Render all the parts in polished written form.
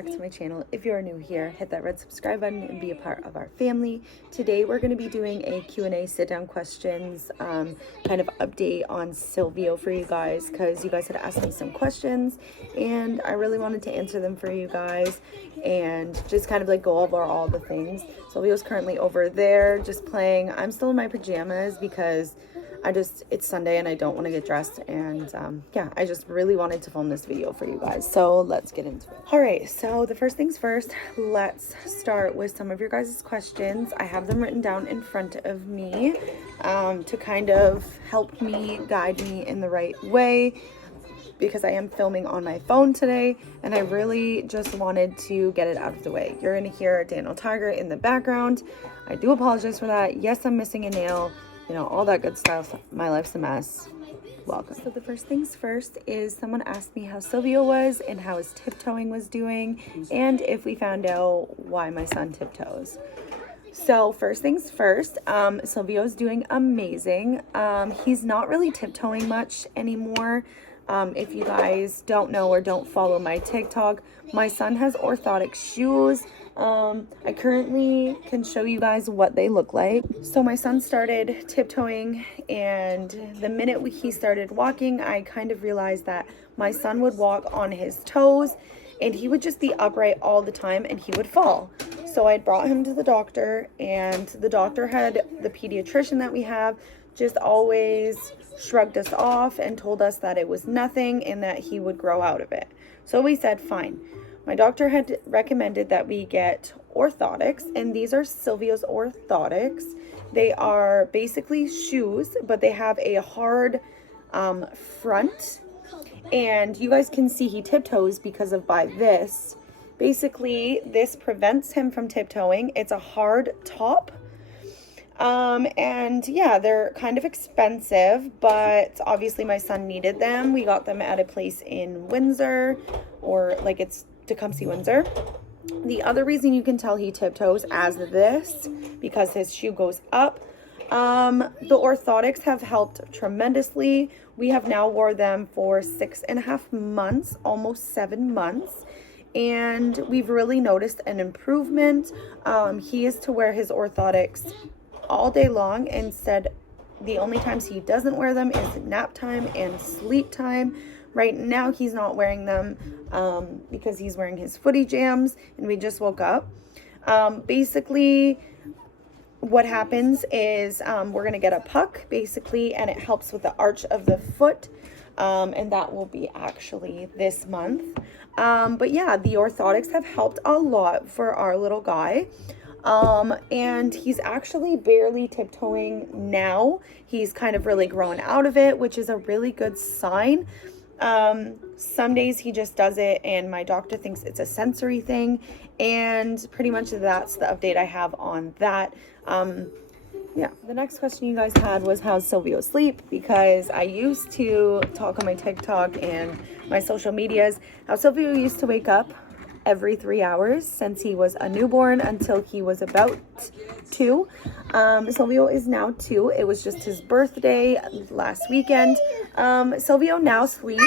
back to my channel. If you are new here, hit that red subscribe button and be a part of our family. Today we're going to be doing a Q&A sit-down questions kind of update on Sylvio for you guys, because you guys had asked me some questions and I really wanted to answer them for you guys and just kind of like go over all the things. Sylvio's currently over there just playing. I'm still in my pajamas because it's Sunday and I don't want to get dressed, and yeah, I just really wanted to film this video for you guys, so let's get into it. All right, so the first things first, let's start with some of your guys' questions. I have them written down in front of me to kind of help me, guide me in the right way, because I am filming on my phone today and I really just wanted to get it out of the way. You're gonna hear Daniel Tiger in the background. I do apologize for that. Yes, I'm missing a nail, you know, all that good stuff. My life's a mess. Welcome. So the first things first is someone asked me how Sylvio was and how his tiptoeing was doing, and if we found out why my son tiptoes. So first things first, Sylvio's doing amazing. He's not really tiptoeing much anymore. If you guys don't know or don't follow my TikTok, my son has orthotic shoes. I currently can show you guys what they look like. So my son started tiptoeing, and the minute he started walking, I kind of realized that my son would walk on his toes and he would just be upright all the time and he would fall. So I brought him to the doctor, and the doctor had the pediatrician that we have just always shrugged us off and told us that it was nothing and that he would grow out of it. So we said fine. My doctor had recommended that we get orthotics, and these are Sylvio's orthotics. They are basically shoes, but they have a hard front, and you guys can see he tiptoes because of this. Basically, this prevents him from tiptoeing. It's a hard top. And yeah, they're kind of expensive, but obviously my son needed them. We got them at a place in Windsor, or like it's Tecumseh, Windsor. The other reason you can tell he tiptoes as this, because his shoe goes up. The orthotics have helped tremendously. We have now wore them for 6.5 months, almost 7 months. And we've really noticed an improvement. He is to wear his orthotics all day long. Instead, the only times he doesn't wear them is nap time and sleep time. Right now he's not wearing them because he's wearing his footy jams, and we just woke up. Basically what happens is we're gonna get a puck basically, and it helps with the arch of the foot, and that will be actually this month. But yeah, the orthotics have helped a lot for our little guy. And he's actually barely tiptoeing now. He's kind of really grown out of it, which is a really good sign. Some days he just does it and my doctor thinks it's a sensory thing, and pretty much that's the update I have on that. Yeah, the next question you guys had was how's Sylvio sleep, because I used to talk on my TikTok and my social medias how Sylvio used to wake up every 3 hours since he was a newborn until he was about 2. Sylvio is now 2. It was just his birthday last weekend. Sylvio now sleeps,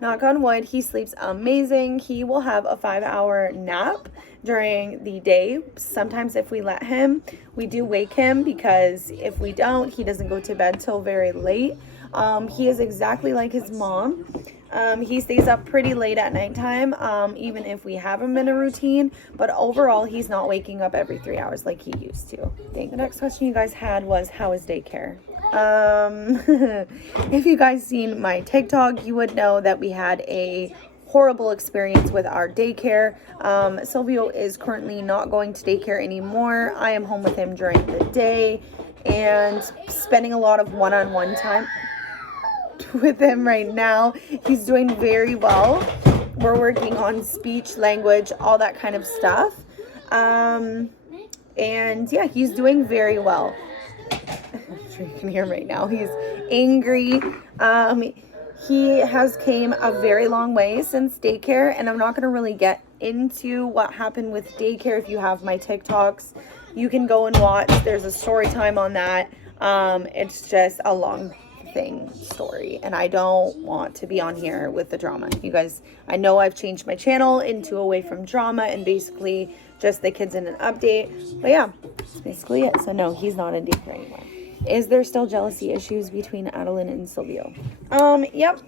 knock on wood, he sleeps amazing. He will have a 5-hour nap during the day. Sometimes if we let him, we do wake him, because if we don't, he doesn't go to bed till very late. He is exactly like his mom. He stays up pretty late at nighttime, even if we have him in a routine, but overall he's not waking up every 3 hours like he used to. The next question you guys had was how is daycare? If you guys seen my TikTok, you would know that we had a horrible experience with our daycare. Sylvio is currently not going to daycare anymore. I am home with him during the day and spending a lot of one-on-one time with him right now. He's doing very well. We're working on speech, language, all that kind of stuff. And yeah, he's doing very well. I'm sure you can hear him right now. He's angry. He has came a very long way since daycare, and I'm not going to really get into what happened with daycare. If you have my TikToks, you can go and watch. There's a story time on that. It's just a long thing story, and I don't want to be on here with the drama. You guys, I know I've changed my channel into away from drama and basically just the kids in an update, but yeah, that's basically it. So no, he's not in daycare anymore. Is there still jealousy issues between Adeline and Sylvio? Yep.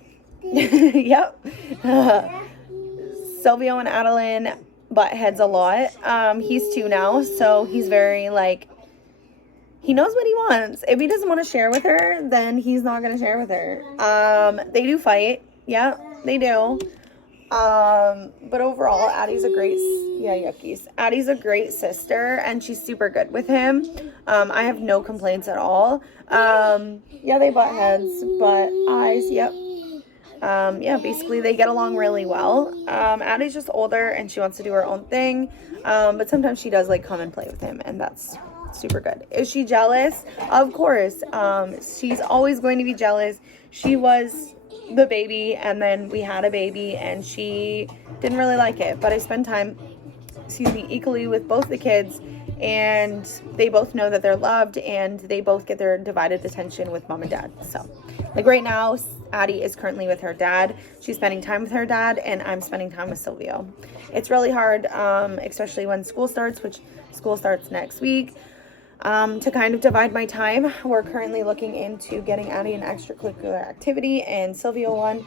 Yep. Sylvio and Adeline butt heads a lot. He's 2 now, so he's very like, he knows what he wants. If he doesn't want to share with her, then he's not going to share with her. They do fight. Yeah, they do. But overall, Addie's a great, yuckies. Addie's a great sister, and she's super good with him. I have no complaints at all. Yeah, they butt heads, but eyes, yep. Yeah, basically they get along really well. Addie's just older and she wants to do her own thing. But sometimes she does like come and play with him, and that's super good. Is she jealous? Of course. She's always going to be jealous. She was the baby, and then we had a baby, and she didn't really like it. But I spend time, equally with both the kids, and they both know that they're loved, and they both get their divided attention with mom and dad. So, like right now, Addie is currently with her dad. She's spending time with her dad, and I'm spending time with Sylvio. It's really hard, especially when school starts, which school starts next week. To kind of divide my time, we're currently looking into getting Addie an extracurricular activity and Sylvio one,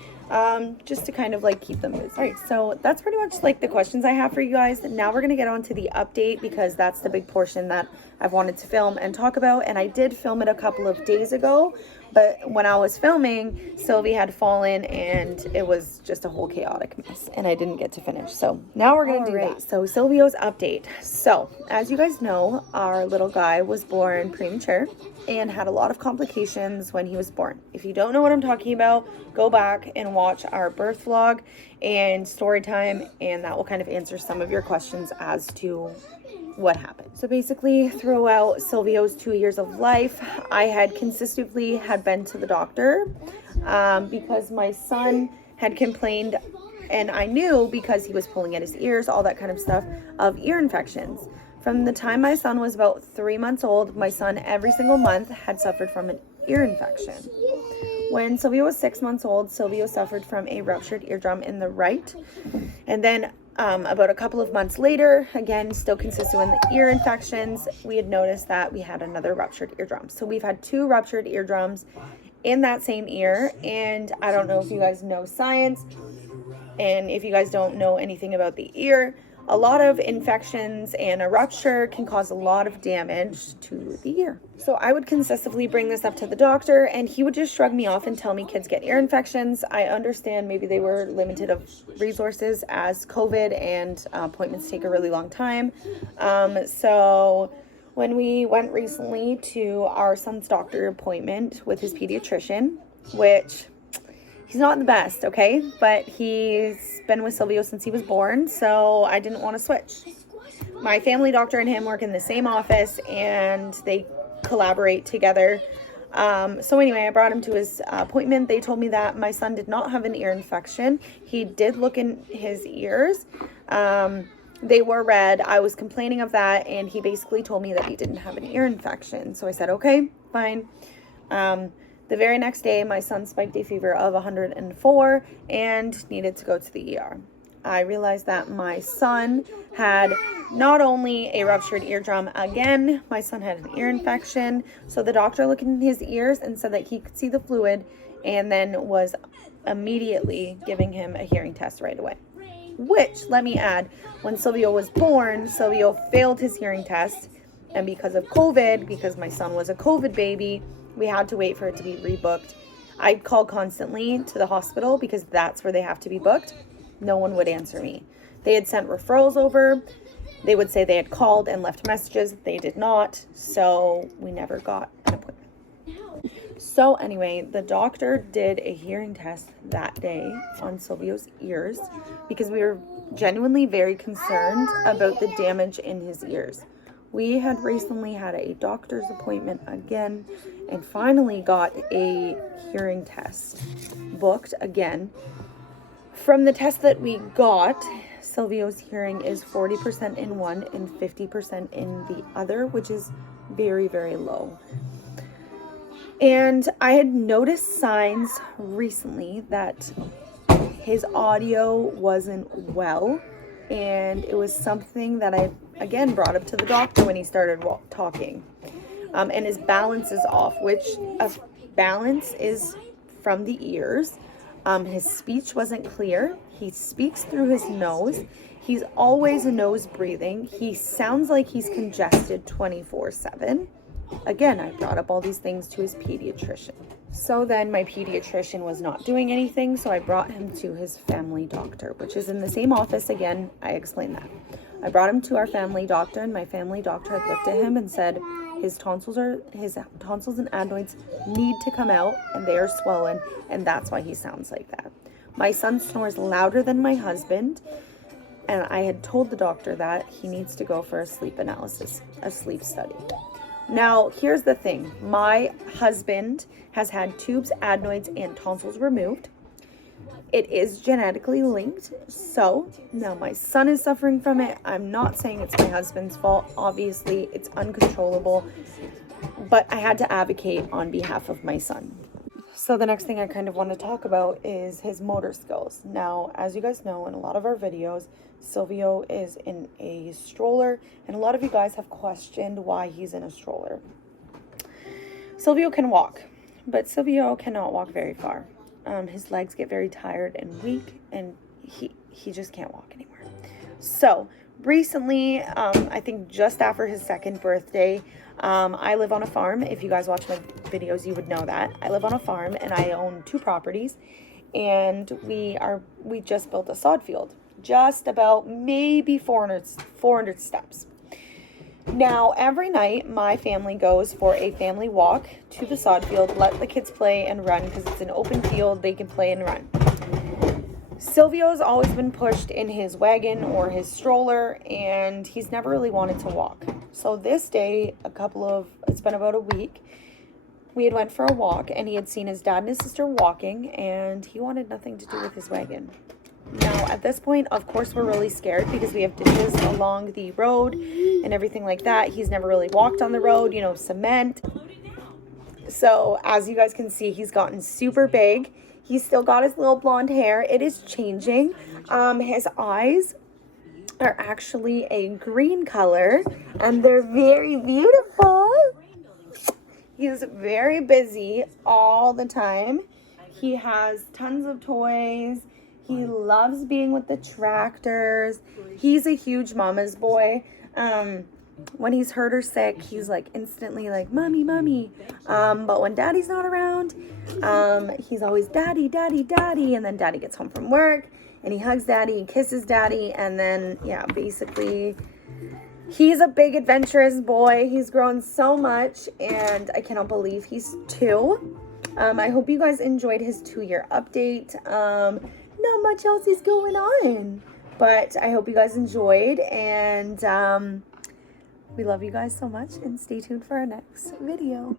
just to kind of like keep them busy. All right, so that's pretty much like the questions I have for you guys. Now we're going to get on to the update, because that's the big portion that I've wanted to film and talk about. And I did film it a couple of days ago, but when I was filming, Sylvie had fallen and it was just a whole chaotic mess, and I didn't get to finish. So now we're going to do that. So Sylvio's update. So as you guys know, our little guy was born premature and had a lot of complications when he was born. If you don't know what I'm talking about, go back and watch our birth vlog and story time, and that will kind of answer some of your questions as to what happened. So basically, throughout Sylvio's 2 years of life, I had consistently been to the doctor because my son had complained, and I knew because he was pulling at his ears, all that kind of stuff, of ear infections. From the time my son was about 3 months old, my son every single month had suffered from an ear infection. When Sylvio was 6 months old, Sylvio suffered from a ruptured eardrum in the right, and then about a couple of months later, again, still consistent with the ear infections, we had noticed that we had another ruptured eardrum. So we've had 2 ruptured eardrums in that same ear. And I don't know if you guys know science, and if you guys don't know anything about the ear, a lot of infections and a rupture can cause a lot of damage to the ear. So I would consistently bring this up to the doctor, and he would just shrug me off and tell me kids get ear infections. I understand maybe they were limited of resources as COVID and appointments take a really long time. So when we went recently to our son's doctor appointment with his pediatrician, which he's not the best, okay? But he's been with Sylvio since he was born, so I didn't want to switch. My family doctor and him work in the same office, and they collaborate together. So anyway, I brought him to his appointment. They told me that my son did not have an ear infection. He did look in his ears. They were red. I was complaining of that, and he basically told me that he didn't have an ear infection. So I said, okay, fine. The very next day, my son spiked a fever of 104 and needed to go to the ER. I realized that my son had not only a ruptured eardrum again, my son had an ear infection. So the doctor looked in his ears and said that he could see the fluid, and then was immediately giving him a hearing test right away. Which, let me add, when Sylvio was born, Sylvio failed his hearing test. And because of COVID, because my son was a COVID baby, we had to wait for it to be rebooked. I'd call constantly to the hospital because that's where they have to be booked. No one would answer me. They had sent referrals over. They would say they had called and left messages. They did not. So we never got an appointment. So anyway, the doctor did a hearing test that day on Sylvio's ears because we were genuinely very concerned about the damage in his ears. We had recently had a doctor's appointment again and finally got a hearing test booked again. From the test that we got, Sylvio's hearing is 40% in one and 50% in the other, which is very, very low. And I had noticed signs recently that his audio wasn't well, and it was something that I again brought up to the doctor when he started talking. And his balance is off, which balance is from the ears. His speech wasn't clear. He speaks through his nose. He's always nose breathing. He sounds like he's congested 24/7. Again, I brought up all these things to his pediatrician. So then my pediatrician was not doing anything, so I brought him to his family doctor, which is in the same office. Again, I explained that. I brought him to our family doctor, and my family doctor had looked at him and said, his tonsils and adenoids need to come out, and they are swollen, and that's why he sounds like that. My son snores louder than my husband, and I had told the doctor that he needs to go for a sleep analysis, a sleep study. Now, here's the thing. My husband has had tubes, adenoids, and tonsils removed. It is genetically linked. So now my son is suffering from it. I'm not saying it's my husband's fault. Obviously, it's uncontrollable. But I had to advocate on behalf of my son. So the next thing I kind of want to talk about is his motor skills. Now, as you guys know, in a lot of our videos, Sylvio is in a stroller, and a lot of you guys have questioned why he's in a stroller. Sylvio can walk, but Sylvio cannot walk very far. His legs get very tired and weak, and he just can't walk anymore. So recently, I think just after his 2nd birthday, I live on a farm. If you guys watch my videos, you would know that. I live on a farm, and I own 2 properties, and we just built a sod field. Just about maybe 400 steps. Now, every night, my family goes for a family walk to the sod field, let the kids play and run, because it's an open field, they can play and run. Sylvio has always been pushed in his wagon or his stroller, and he's never really wanted to walk. So this day, it's been about a week, we had went for a walk, and he had seen his dad and his sister walking, and he wanted nothing to do with his wagon. Now, at this point, of course, we're really scared because we have ditches along the road and everything like that. He's never really walked on the road, cement. So, as you guys can see, he's gotten super big. He's still got his little blonde hair. It is changing. His eyes are actually a green color, and they're very beautiful. He's very busy all the time. He has tons of toys. He loves being with the tractors. He's a huge mama's boy. When he's hurt or sick, he's like instantly like, mommy, mommy. But when daddy's not around, he's always daddy, daddy, daddy. And then daddy gets home from work and he hugs daddy, kisses daddy. And then, yeah, basically he's a big adventurous boy. He's grown so much, and I cannot believe he's 2. I hope you guys enjoyed his 2-year update. Not much else is going on, but I hope you guys enjoyed, and we love you guys so much, and stay tuned for our next video.